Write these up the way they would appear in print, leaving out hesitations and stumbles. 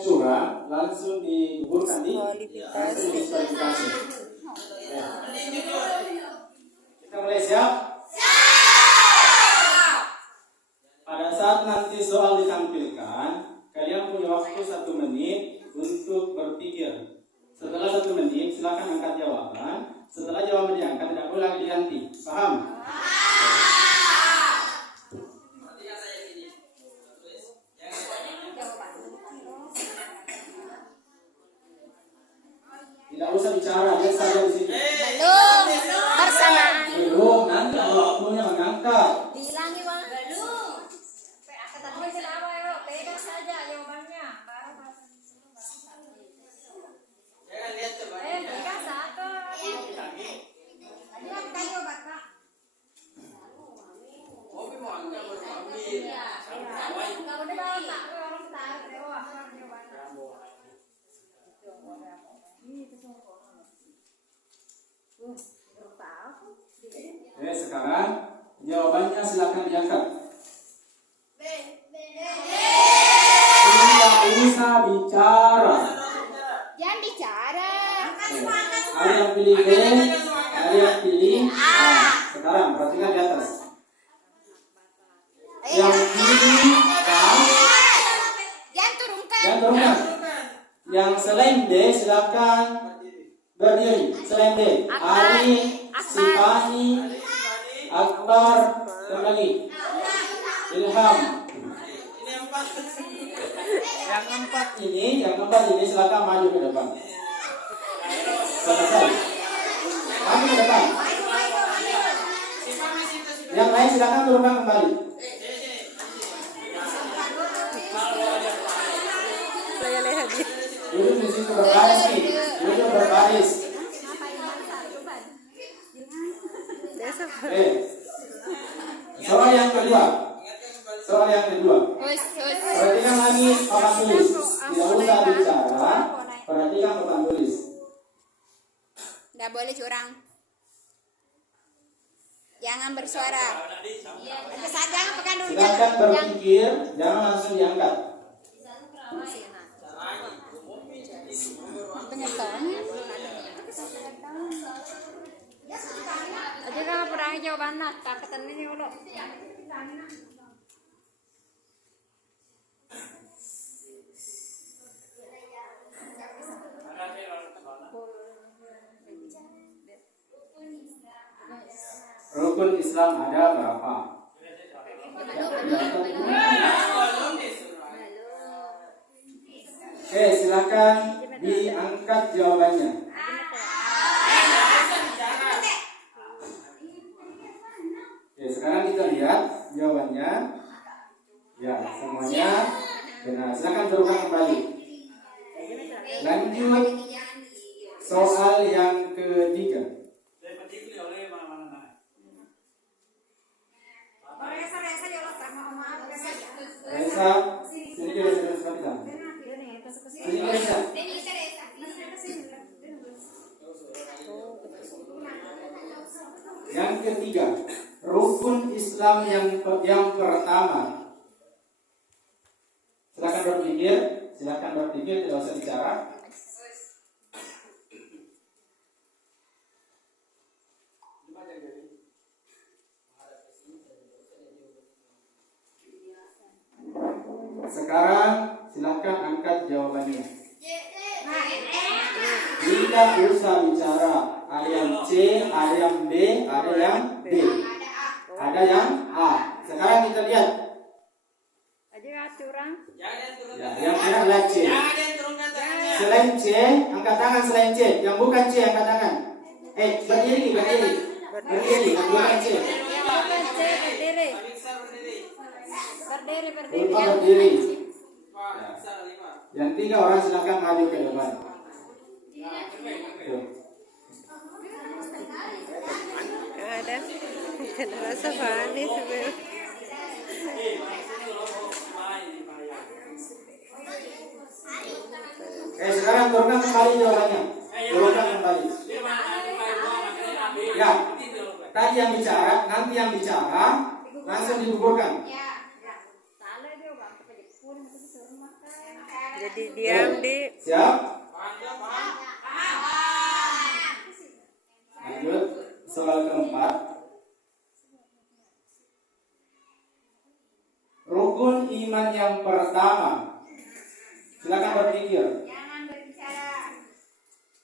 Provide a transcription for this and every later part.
curang langsung digugurkan di diskualifikasi. Ya. Kita mulai siap? Pada saat nanti soal ditampilkan, kalian punya waktu 1 menit untuk berpikir. Setelah 1 menit, silakan angkat jawaban. Setelah jawaban diangkat, tidak boleh lagi diganti. Paham? Tidak usah bicara, lihat saja di sini. Belum, bersamaan. Belum, nanti ada waktunya mengangkat. Bilangi Bang. Belum. Beda saja jawabannya. Jangan lihat coba. Beda satu. Aja kita coba Kak. Mobil mau angkat baru ambil. Enggak udah bawa Kak, orang tahu dewa orang jawabannya. Oke, sekarang jawabannya silakan diangkat. Tidak usah bicara. Jangan bicara. Ada yang pilih B, ada yang pilih A. Sekarang perhatikan di atas. Yang pilih A, Jangan turunkan. yang turunkan. Yang selain D silakan berdiri. Selain D, Ari, Sipani, Akbar, dan lagi Ilham. Yang empat ini silakan maju ke depan. Selesai. Maju ke depan. Yang lain silakan turunkan kembali. Duduk di situ berbaris nih. Duduk berbaris. Soal yang kedua. Soal yang kedua. Perhatikan lagi papan tulis. Tidak usah bicara. Perhatikan papan tulis. Nggak boleh curang. Jangan bersuara. Jangan pekan dulu. Silakan berpikir, jangan langsung diangkat. Jadi kalau perangnya jawaban nak, kakak ini dulu. Rukun Islam ada berapa? Oke, silakan diangkat jawabannya. Oke, sekarang kita lihat jawabannya. Ya, semuanya benar. Silakan turunkan kembali. Lanjut soal yang ketiga. Reza, sini dia sudah. Sini Reza. Yang ketiga, rukun Islam yang pertama. Silakan berpikir, tidak usah bicara. Sekarang silakan angkat jawabannya. Tidak usah bicara. Ada yang C, ada yang B, ada yang D, ada yang A. Sekarang kita lihat. Ya, yang enak adalah C. Selain C, angkat tangan selain C. Yang bukan C, angkat tangan. Berdiri. Yang bukan C. Berdiri. Yang 3 orang silakan maju ke depan. Ada rasa panis sebenarnya. Sekarang turunkan kembali jawabannya. Turunkan kembali. Ya, tadi yang bicara, nanti yang bicara langsung digugurkan. Jadi diam di. Siap? Lanjut, soal keempat. Rukun iman yang pertama. Silakan berpikir. Jangan berbicara.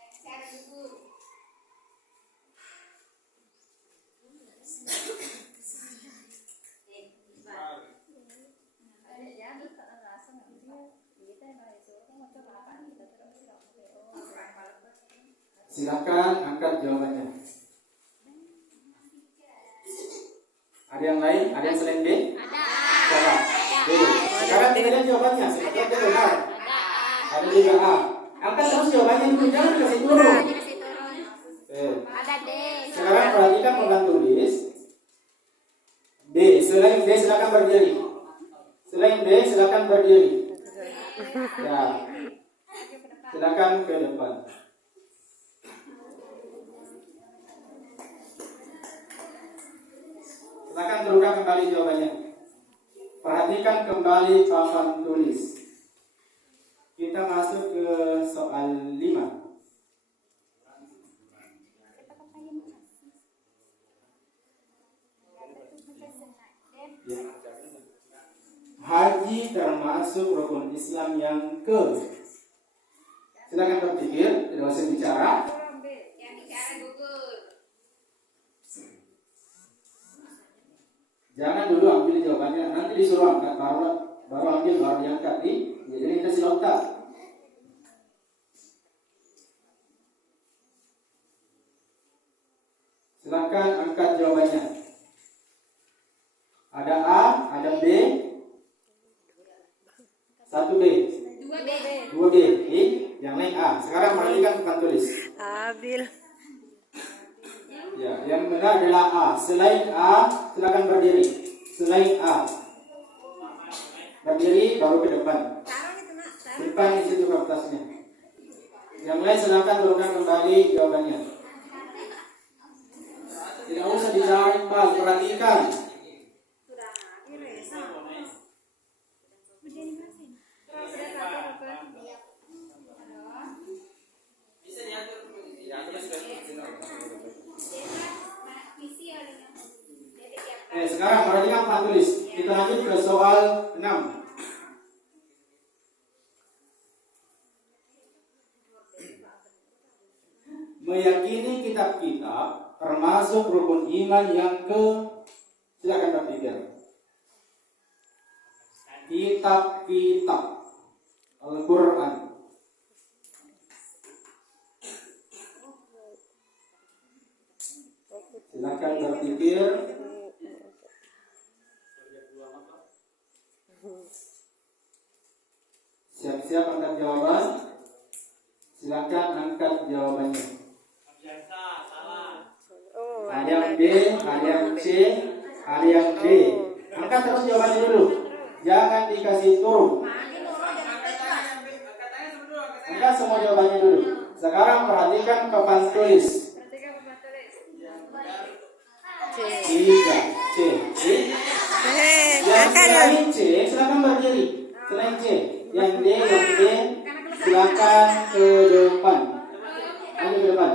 Bicara dulu. Silakan angkat jawabannya. Ada yang lain? Ada yang selain B? Siapa? B. Sekarang kita lihat jawabannya. Seperti itu benar. Ada juga A. Angkat terus jawabannya dulu, jangan dikasih turun. Ada D. Sekarang perhatikan papan tulis. D. Selain D silakan berdiri. Selain D silakan berdiri. Ya. Silakan ke depan. Silakan terungkap kembali jawabannya. Perhatikan kembali papan tulis. Kita masuk ke soal 5. Ya. Haji termasuk rukun Islam yang ke. Silakan berpikir, tidak usah bicara. Yang bicara gugur. Jangan dulu ambil jawabannya, nanti disuruh angkat, baru ambil, baru diangkat. Jadi kita silaukan. Silakan angkat jawabannya. Ada A, ada B, 1B, 2B. 2B, yang lain A. Sekarang perhatikan papan tulis. Abil. Ya, yang benar adalah A. Selain A, silakan berdiri. Selain A, berdiri baru ke depan. Simpan di situ kertasnya. Yang lain silakan turunkan kembali jawabannya. Tidak usah dicari, Pak. Perhatikan. Bisa diatur. Sekarang perhatikan papan tulis. Kita lanjut ke soal 6. Meyakini kitab-kitab termasuk rukun iman yang ke. Silakan berpikir. Kitab-kitab Al-Quran. Silakan berpikir. Siap-siap angkat jawaban. Silakan angkat jawabannya. Oh, Ada yang B, ada yang C, ada yang D. Angkat terus jawabannya dulu. Jangan dikasih turun. Angkat semua jawabannya dulu. Sekarang perhatikan papan tulis. C. 3 C. Yang selain C silakan berdiri. Selain C, yang D, silakan ke depan. Ayo ke depan.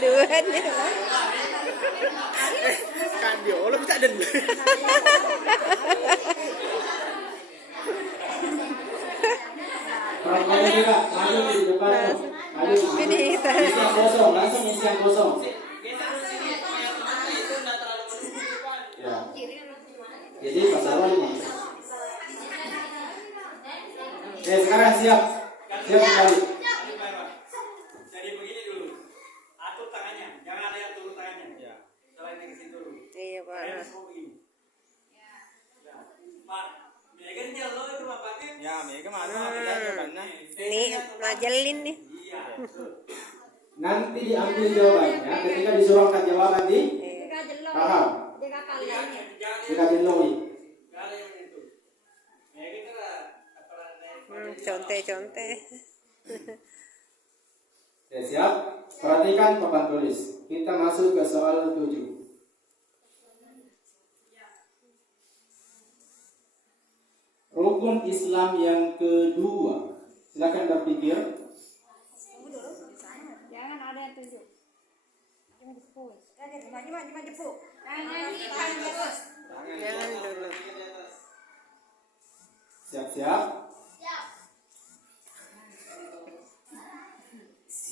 Duanya. Kan dia olah bisa den. Maju juga, maju di depan. Maju. Ini kita. Isi yang kosong, langsung isi yang kosong. Ya. Jadi pasal ini. Sekarang siap. Siap kembali. Jadi begini dulu. Atur tangannya, jangan ada yang turun tangannya. Ya. Selain di situ dulu. Iya, Pak. Semua begini. Ya. Pak, Megan nyelo itu Pak Patin. Ya, mereka mana kita jawabannya. Nih, majalin nih. Iya. Nanti diambil jawabannya ketika disuruh angkat jawaban di paham. Jika diloi. Gak ada yang itu. Megan kan apa Conte-conte. Oke, siap? Perhatikan papan tulis. Kita masuk ke soal 7. Rukun Islam yang kedua. Silakan berpikir. Jangan ada yang tunjuk. Jangan dulu. Siap-siap.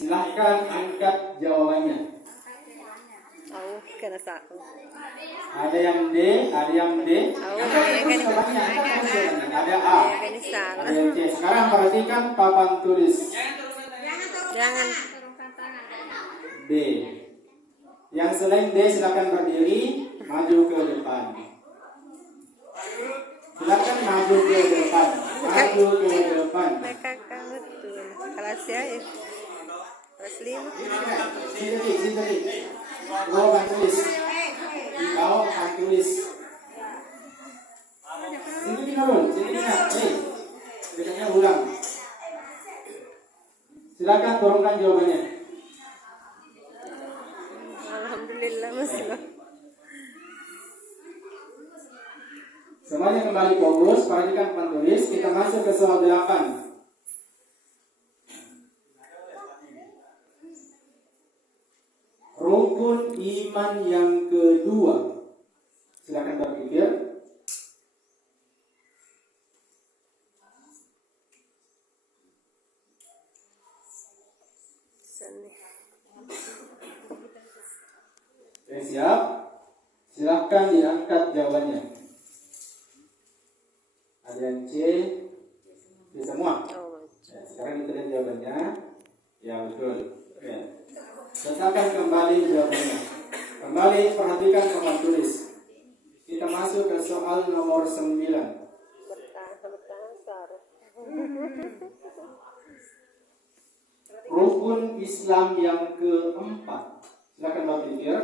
Silahkan angkat jawabannya. Oh, kena satu. Ada yang D, ada yang D. Angkat terus jawabannya. Angkat terus jawabannya. Ada A, Ini salah. ada yang C. Sekarang perhatikan papan tulis. Jangan. D. Yang selain D silakan berdiri, maju ke depan. Silakan maju ke depan. Maju ke depan. Mereka kan betul. Kelas ya. Kelas 5. Sini tadi. Lo akan tulis. Kau akan tulis. Sini dulu. Bedanya ulang. Silakan turunkan jawabannya. Alhamdulillah masih. Semuanya kembali fokus, perhatikan papan tulis. Kita masuk ke soal 8. Rukun iman yang kedua. Silakan berpikir. Oke, siap. Silakan diangkat jawabannya. Ada yang C, C semua. Ya, sekarang kita lihat jawabannya. Ya betul. Oke. Letakkan kembali jawabannya. Kembali perhatikan papan tulis. Kita masuk ke soal nomor 9. Rukun Islam yang keempat. Silakan berpikir.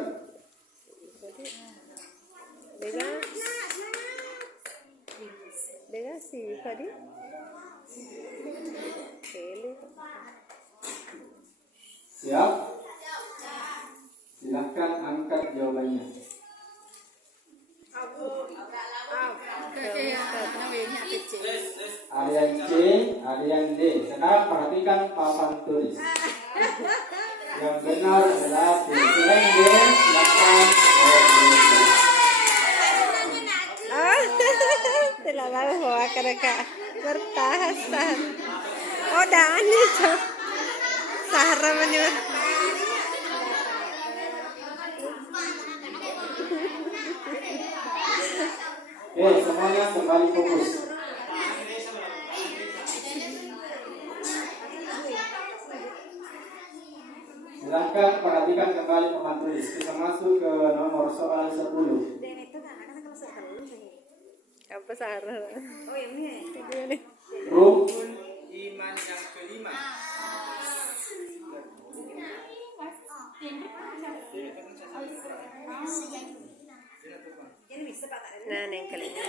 Dengan si tadi. Siap? Silakan angkat jawabannya. Ada yang C, ada yang D. Sekarang perhatikan papan tulis. Yang benar adalah D. Selain D, silakan. Tidak lalu bawa mereka bertahan. Oh, dah nih cok. Sahara menyuruh. Oke, semuanya kembali fokus. Silakan perhatikan kembali papan tulis. Kita masuk ke nomor soal 10. Apa Sahara? Oh, ini. Rukun Iman yang kelima. Nah, yang kelima.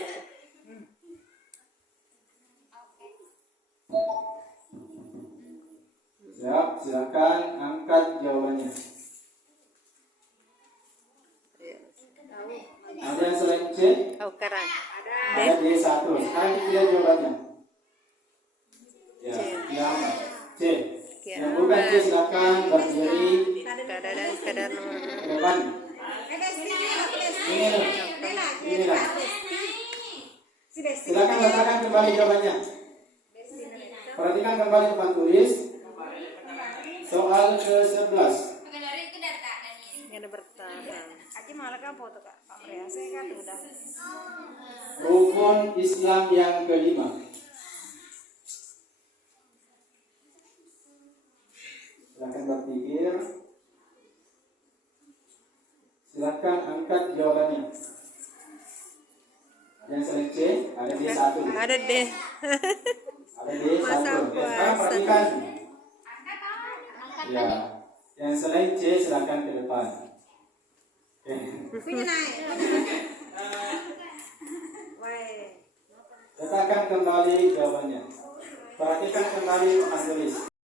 Siap, silakan angkat jawabannya. Ada yang selain C? Oh, keren. Ada D1. Sekarang kita lihat jawabannya. Ya, C. yang C. Yang bukan C silakan berdiri Kadar nomor ke depan. Inilah. Silakan letakkan kembali jawabannya. Perhatikan kembali papan tulis. Soal ke-11. ada bertahan. Aji malah kan foto Kak. Pak Priasa kan udah. Rukun Islam yang kelima. Silakan berpikir. Silakan angkat jawabannya. Yang selain C, ada D1. Ada deh. Ada D1. Masa Oke, sekarang puasa. perhatikan. Ya, yang selain C silakan ke depan. Oke. Letakkan kembali jawabannya. Perhatikan kembali papan tulis.